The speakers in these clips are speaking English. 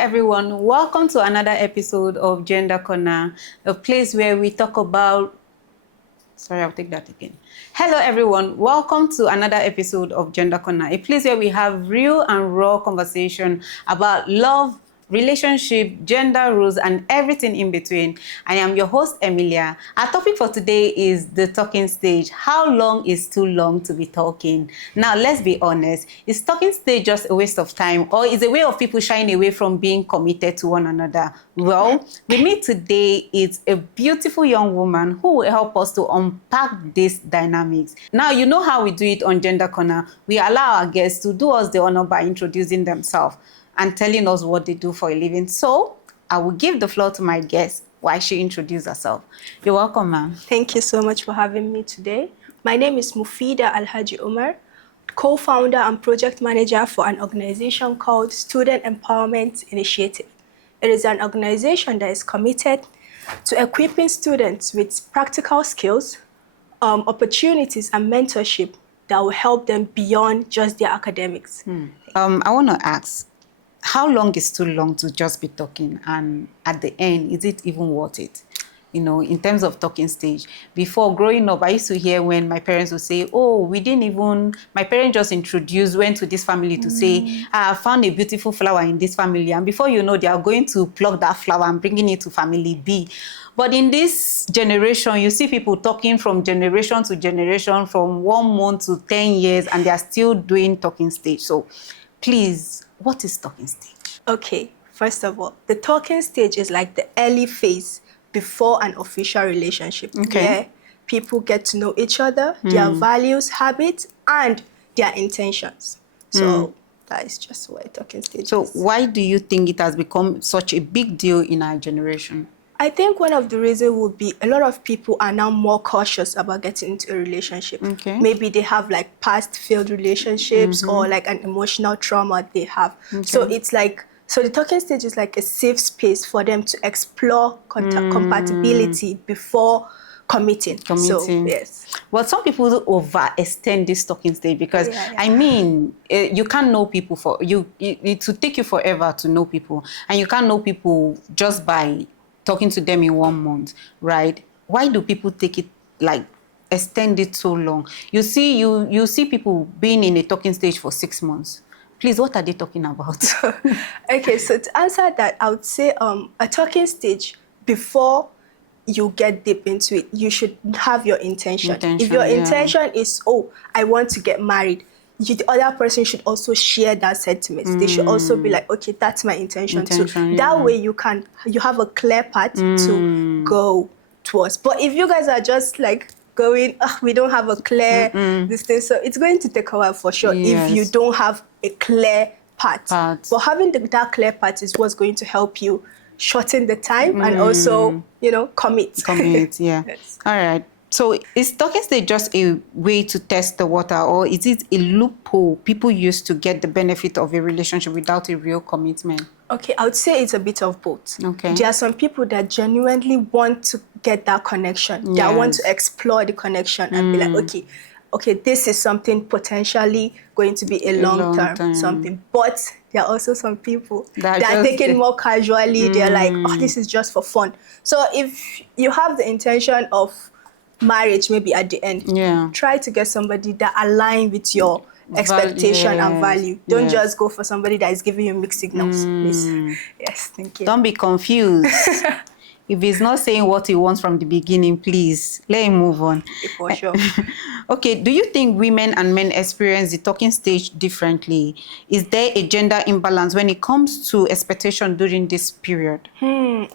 everyone. Welcome to another episode of Gender Corner, a place where we talk about... Sorry, I'll take that again. Hello, everyone. Welcome to another episode of Gender Corner, a place where we have real and raw conversation about love, relationship, gender roles, and everything in between. I am your host, Emilia. Our topic for today is the talking stage. How long is too long to be talking? Now, let's be honest. Is talking stage just a waste of time, or is a way of people shying away from being committed to one another? Well, with me today is a beautiful young woman who will help us to unpack these dynamics. Now, you know how we do it on Gender Corner. We allow our guests to do us the honor by introducing themselves and telling us what they do for a living. So I will give the floor to my guest while she introduces herself. You're welcome, ma'am. Thank you so much for having me today. My name is Mufida Alhaji Umar, co-founder and project manager for an organization called Student Empowerment Initiative. It is an organization that is committed to equipping students with practical skills, opportunities, and mentorship that will help them beyond just their academics. I want to ask, how long is too long to just be talking? And at the end, is it even worth it? You know, in terms of talking stage. Before growing up, I used to hear when my parents would say, oh, my parents just went to this family to say, I found a beautiful flower in this family. And before you know, they are going to pluck that flower and bringing it to family B. But in this generation, you see people talking from generation to generation, from 1 month to 10 years, and they are still doing talking stage. So please, what is talking stage? Okay, first of all, the talking stage is like the early phase before an official relationship. Okay. Where people get to know each other, their values, habits, and their intentions. So that is just what a talking stage So is. why do you think it has become such a big deal in our generation? I think one of the reasons would be a lot of people are now more cautious about getting into a relationship. Okay. Maybe they have like past failed relationships or like an emotional trauma they have. So it's like, so the talking stage is like a safe space for them to explore compatibility before committing. So, yes. Well, some people overextend this talking stage because, I mean, you can't know people it will take you forever to know people. And you can't know people just by talking to them in 1 month, right? Why do people take it, like, extend it so long? You see people being in a talking stage for 6 months. Please, what are they talking about? Okay, so to answer that, I would say a talking stage, before you get deep into it, you should have your intention. If your intention is, oh, I want to get married, the other person should also share that sentiment. They should also be like, okay, that's my intention too. That way you have a clear path to go towards. But if you guys are just like going, we don't have a clear this thing, so it's going to take a while for sure if you don't have a clear path. But having that clear path is what's going to help you shorten the time and also, commit. Commit, yeah. Yes. All right. So is talking stage just a way to test the water, or is it a loophole people use to get the benefit of a relationship without a real commitment? Okay, I would say it's a bit of both. Okay. There are some people that genuinely want to get that connection. That want to explore the connection and be like, okay, this is something potentially going to be a long-term something. But there are also some people that are taking more casually. They're like, oh, this is just for fun. So if you have the intention of marriage maybe at the end, try to get somebody that align with your expectation and value. Don't just go for somebody that is giving you mixed signals, please. Yes, thank you. Don't be confused. If he's not saying what he wants from the beginning, please let him move on. For sure. Okay, do you think women and men experience the talking stage differently? Is there a gender imbalance when it comes to expectation during this period?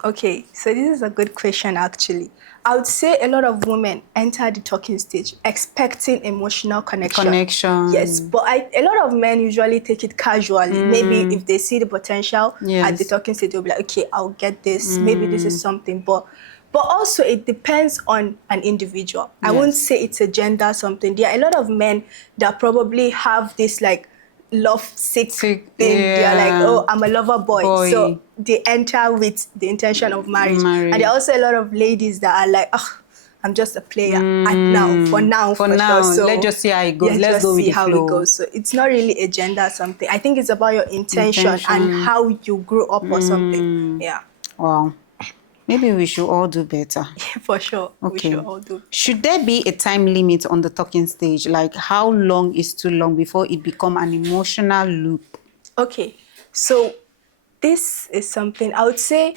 Okay, so this is a good question actually. I would say a lot of women enter the talking stage expecting emotional connection. Yes, but a lot of men usually take it casually. Maybe if they see the potential at the talking stage, they'll be like, okay, I'll get this. Maybe this is something. But also it depends on an individual. I wouldn't say it's a gender something. There are a lot of men that probably have this like love sick thing. They're like, oh, I'm a lover boy. So they enter with the intention of marriage. And there are also a lot of ladies that are like, oh, I'm just a player for now, For now, sure. So let's just see how it goes. yeah, Let's just go with see the how flow. it goes. So it's not really a gender something. I think it's about your intention. And how you grew up or something. Yeah. Wow. Maybe we should all do better. For sure. Okay. We should all do better. Should there be a time limit on the talking stage? Like how long is too long before it become an emotional loop? Okay. So this is something I would say,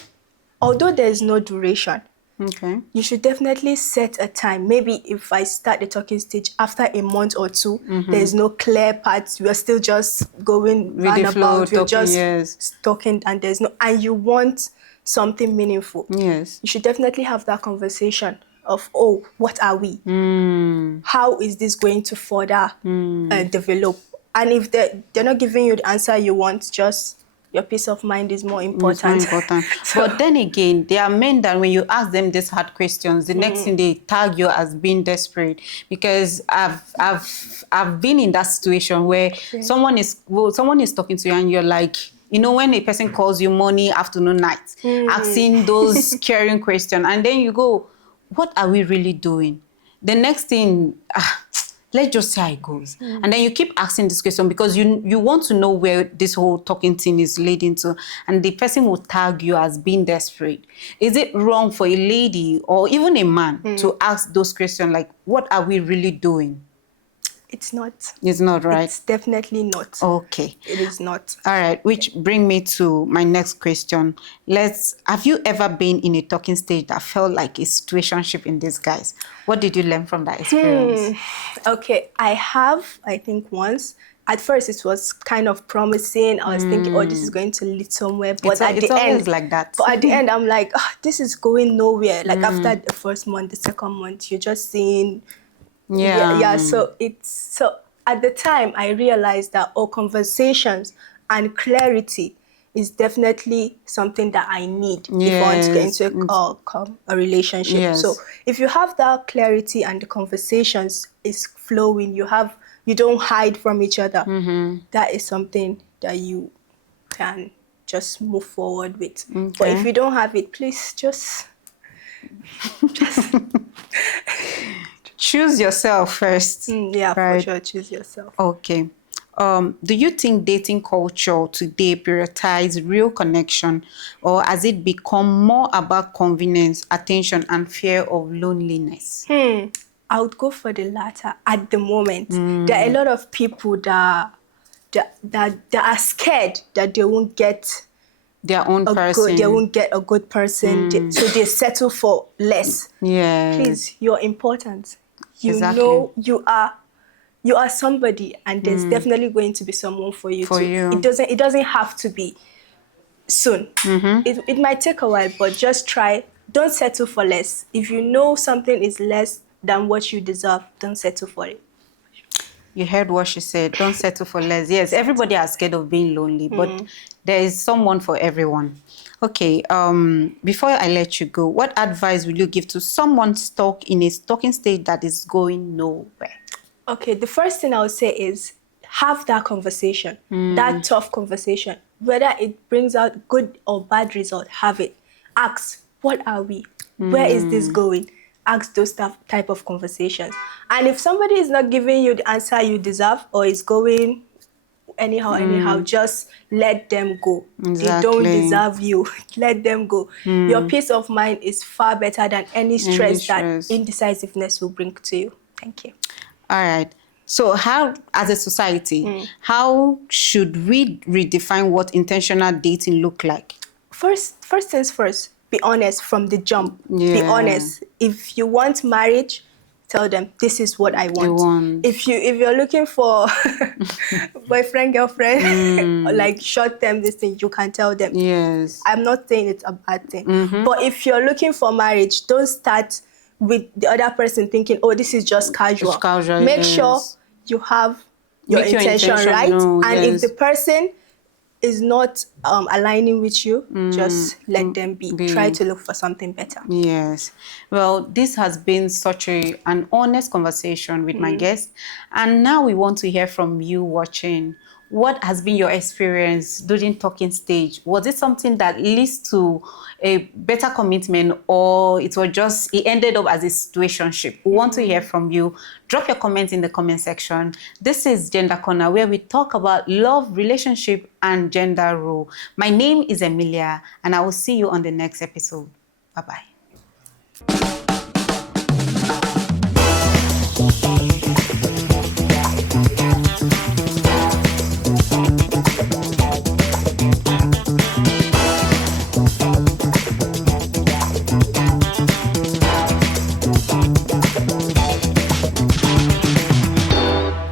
although there is no duration, okay, you should definitely set a time. Maybe if I start the talking stage after a month or two, there's no clear paths. We are still just going roundabout. We're just talking, and and you want something meaningful. Yes. You should definitely have that conversation of, oh, what are we? How is this going to further develop? And if they're not giving you the answer you want, just your peace of mind is more important. It's more important. But then again, there are men that when you ask them these hard questions, the next thing they tag you as being desperate. Because I've been in that situation where someone is talking to you and you're like, you know, when a person calls you morning, afternoon, night, asking those caring questions, and then you go, what are we really doing? The next thing, let's just see how it goes. And then you keep asking this question because you want to know where this whole talking thing is leading to. And the person will tag you as being desperate. Is it wrong for a lady or even a man to ask those questions like, what are we really doing? It's not. It's not, right? It's definitely not. Okay. It is not. All right, which bring me to my next question. Have you ever been in a talking stage that felt like a situationship in disguise? What did you learn from that experience? Okay, I have, I think once. At first, it was kind of promising. I was thinking, oh, this is going to lead somewhere. But at the end, like that. But at the end, I'm like, oh, this is going nowhere. Like after the first month, the second month, you're just seeing. Yeah. So at the time, I realized that all conversations and clarity is definitely something that I need if I want to get into a relationship. Yes. So if you have that clarity and the conversations is flowing, you don't hide from each other. That is something that you can just move forward with. Okay. But if you don't have it, please just choose yourself first. Yeah, right? For sure, choose yourself. Okay. Do you think dating culture today prioritize real connection, or has it become more about convenience, attention, and fear of loneliness? I would go for the latter at the moment. There are a lot of people that are scared that they won't get their own person. They won't get a good person, so they settle for less. Yes. Please, you're important. You exactly. know you are somebody, and there's definitely going to be someone for you too. It doesn't have to be soon. It might take a while, but just try. Don't settle for less. If you know something is less than what you deserve, don't settle for it. You heard what she said. Don't settle for less. Yes, everybody is scared of being lonely, but there is someone for everyone. Okay, before I let you go, what advice will you give to someone stuck in a talking stage that is going nowhere? Okay, the first thing I would say is have that conversation, that tough conversation. Whether it brings out good or bad result, have it. Ask, what are we? Where is this going? Ask those type of conversations. And if somebody is not giving you the answer you deserve or is going anyhow, just let them go. Exactly. They don't deserve you. Let them go. Your peace of mind is far better than any stress that indecisiveness will bring to you. Thank you. All right. So how, as a society, how should we redefine what intentional dating look like? First things first, be honest from the jump. Be honest. If you want marriage, tell them this is what I want. If you're looking for boyfriend, girlfriend, like short term this thing, you can tell them. Yes. I'm not saying it's a bad thing. But if you're looking for marriage, don't start with the other person thinking, oh, this is just casual. It's casual. Make sure you have your intention right. And if the person is not aligning with you, just let them be. Try to look for something better. Yes. Well, this has been such an honest conversation with my guest. And now we want to hear from you watching. what has been your experience during talking stage? Was it something that leads to a better commitment, or it ended up as a situationship? We want to hear from you. Drop your comments in the comment section. This is Gender Corner, where we talk about love, relationship, and gender role. My name is Emilia, and I will see you on the next episode. Bye-bye.